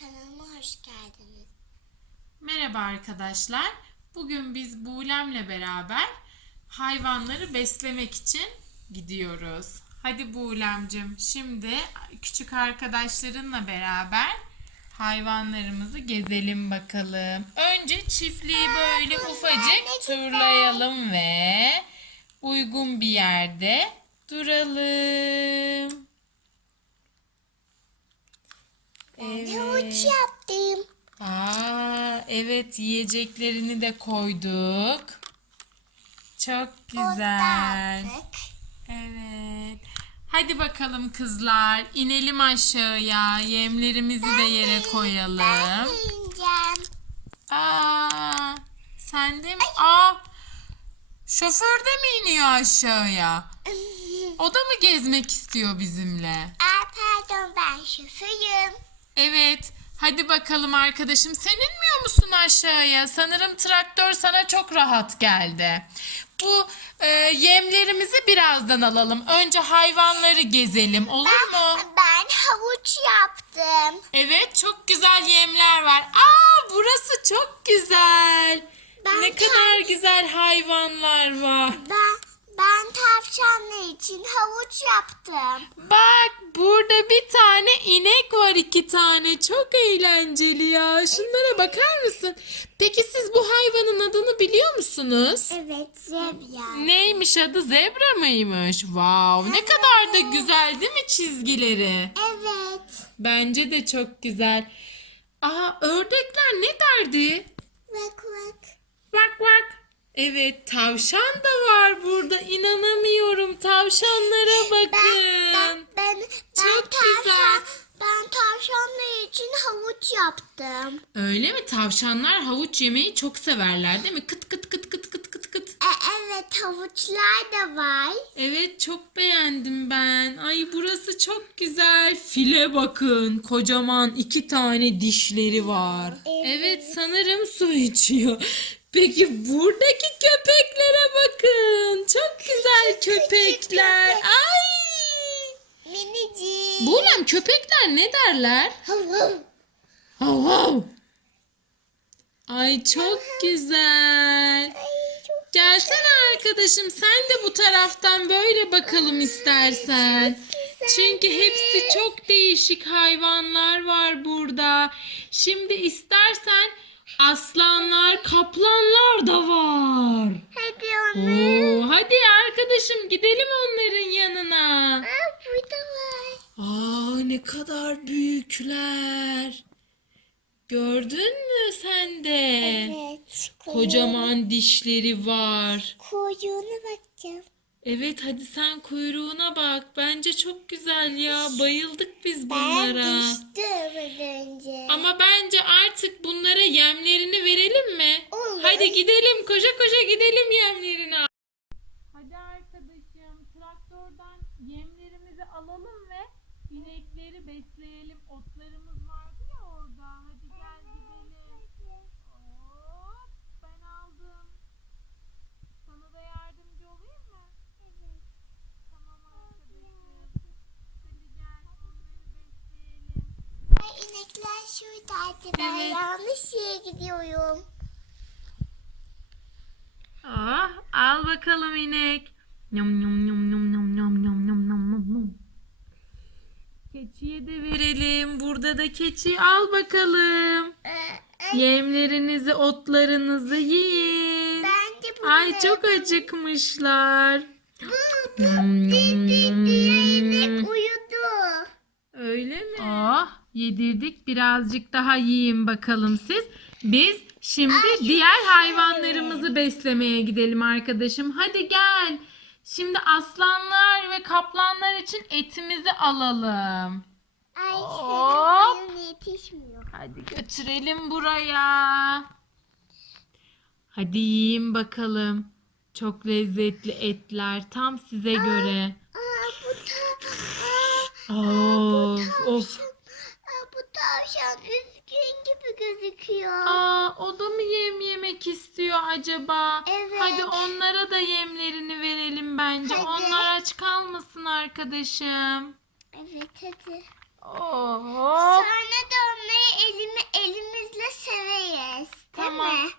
Kanalıma hoş geldiniz. Merhaba arkadaşlar. Bugün biz Buğlem'le beraber hayvanları beslemek için gidiyoruz. Hadi Buğlem'cim şimdi küçük arkadaşlarınla beraber hayvanlarımızı gezelim bakalım. Önce çiftliği böyle ufacık turlayalım ve uygun bir yerde duralım. Havuç yaptım. Aa, evet yiyeceklerini de koyduk. Çok güzel. Evet. Hadi bakalım kızlar. inelim aşağıya. Yemlerimizi de yere Ben koyalım. yiyeceğim. Aa, sen de mi? Aa, şoför de mi iniyor aşağıya? O da mı gezmek istiyor bizimle? Aa, pardon ben şoförüm. Evet. Hadi bakalım arkadaşım. Sen inmiyor musun aşağıya? Sanırım traktör sana çok rahat geldi. Bu e, yemlerimizi birazdan alalım. Önce hayvanları gezelim. Olur mu? Ben havuç yaptım. Evet, çok güzel yemler var. Aa, burası çok güzel. Ben ne kadar güzel hayvanlar var. Ben tavşanlar için havuç yaptım. Bak burada bir tane inek var iki tane. Çok eğlenceli ya. Şunlara bakar mısın? Peki siz bu hayvanın adını biliyor musunuz? Evet zebra. Neymiş adı? Zebra mıymış? Wow, ne kadar da güzel değil mi çizgileri? Evet. Bence de çok güzel. Aa, ördekler ne derdi? Bak bak. Bak bak. Evet, tavşan da var burada. İnanamıyorum. Tavşanlara Ben bakın. ben ben, ben Çok tavşan güzel. ben tavşanlar için havuç yaptım. Öyle mi? Tavşanlar havuç yemeyi çok severler değil mi? Kıt kıt kıt kıt kıt kıt kıt. E, evet havuçlar da var. Evet çok beğendim ben. Ay burası çok güzel. File bakın. Kocaman iki tane dişleri var. Evet. Evet sanırım su içiyor. Peki buradaki köpeklere bakın. Çok güzel köpekler. köpek. Ay. Minicik. Buğlem köpekler ne derler? Hav hav. Hav hav. Ay çok güzel. Gelsene arkadaşım sen de bu taraftan böyle bakalım istersen. Çünkü hepsi çok değişik hayvanlar var burada. Şimdi istersen aslanlar, kaplanlar da var. Hadi onu. Oo, hadi arkadaşım gidelim onların yanına. Aa, burada var. Aa ne kadar büyükler. Gördün mü sen de? Evet. Kocaman dişleri var. Kuyruğuna bakacağım. Evet hadi sen kuyruğuna bak. Bence çok güzel ya. Bayıldık biz Ben bunlara. düştüm az önce. Ama bence artık bunlara yemlerini verelim mi? Olur. Hadi gidelim. Koşa koşa gidelim yemlerini. al- Hadi arkadaşım traktörden yemlerimizi alalım ve inekleri besleyelim. Otlarımız vardı ya orada. Hadi gel gidelim. Hop ben aldım. Sana da yardımcı olayım mı? Evet. Tamam arkadaşım. Hadi gel onları besleyelim. Ay, inekler şuradaydı. Ben Evet. yanlış yere gidiyorum. Ah, al bakalım inek. Yum yum yum yum yum yum yum yum yum yum. Keçiye de verelim. Burada da keçi al bakalım. Ee, Yemlerinizi, otlarınızı yiyin. Ay çok acıkmışlar. Yum, yum, yedirdik. Birazcık daha yiyin bakalım siz. Biz şimdi diğer hayvanlarımızı beslemeye gidelim arkadaşım. Hadi gel. Şimdi aslanlar ve kaplanlar için etimizi alalım. Ay Hop. yetişmiyor. Hadi götürelim buraya. Hadi yiyin bakalım. Çok lezzetli etler. Tam size göre. Aa bu ta aa, Of, of tavşan üzgün gibi gözüküyor. Aa, o da mı yem yemek istiyor acaba? Evet. Hadi onlara da yemlerini verelim bence. Hadi. Onlar aç kalmasın arkadaşım. Evet hadi. Oo. Sonra da onları elimi elimizle severiz. Değil tamam. mi?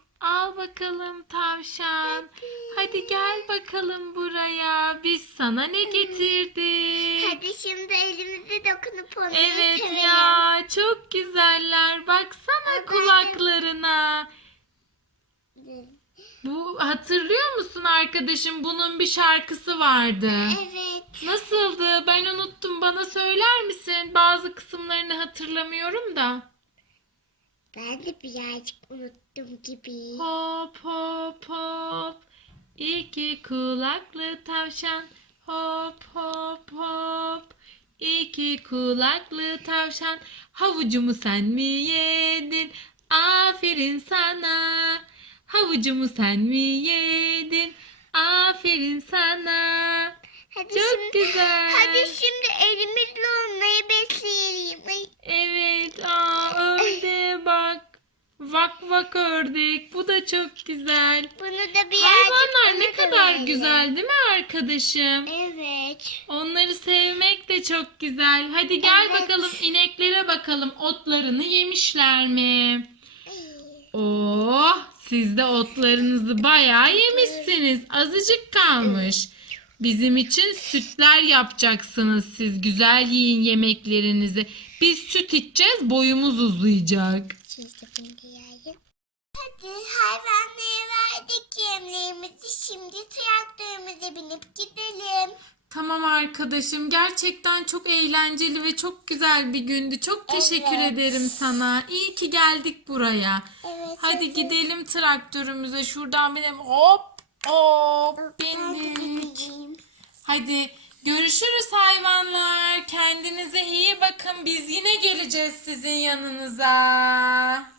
Hadi gel bakalım buraya. Biz sana ne getirdik? Hadi şimdi elimizi dokunup onları Evet sevelim. ya çok güzeller. Baksana de- kulaklarına. Bu hatırlıyor musun arkadaşım? Bunun bir şarkısı vardı. Evet. Nasıldı? Ben unuttum. Bana söyler misin? Bazı kısımlarını hatırlamıyorum da. Ben de birazcık unuttum gibi. Hop hop hop. İki kulaklı tavşan. Hop hop hop. İki kulaklı tavşan. Havucumu sen mi yedin? Aferin sana. Havucumu sen mi yedin? Aferin sana. Hadi Çok şimdi, güzel. hadi şimdi elimizle Vak ördek. Bu da çok güzel. Bunu da birazcık Hayvanlar ne da kadar verelim. güzel değil mi arkadaşım? Evet. Onları sevmek de çok güzel. Hadi gel Evet. bakalım ineklere bakalım otlarını yemişler mi? Oh, siz de otlarınızı bayağı yemişsiniz. Azıcık kalmış. Bizim için sütler yapacaksınız siz. Güzel yiyin yemeklerinizi. Biz süt içeceğiz, boyumuz uzayacak. Siz de hayvanlara verdik yemlerimizi. Şimdi traktörümüze binip gidelim. Tamam arkadaşım. Gerçekten çok eğlenceli ve çok güzel bir gündü. Çok teşekkür Evet. ederim sana. İyi ki geldik buraya. Evet. Hadi gidelim traktörümüze. Şuradan binelim. Hop hop bindik. Hadi görüşürüz hayvanlar. Kendinize iyi bakın. Biz yine geleceğiz sizin yanınıza.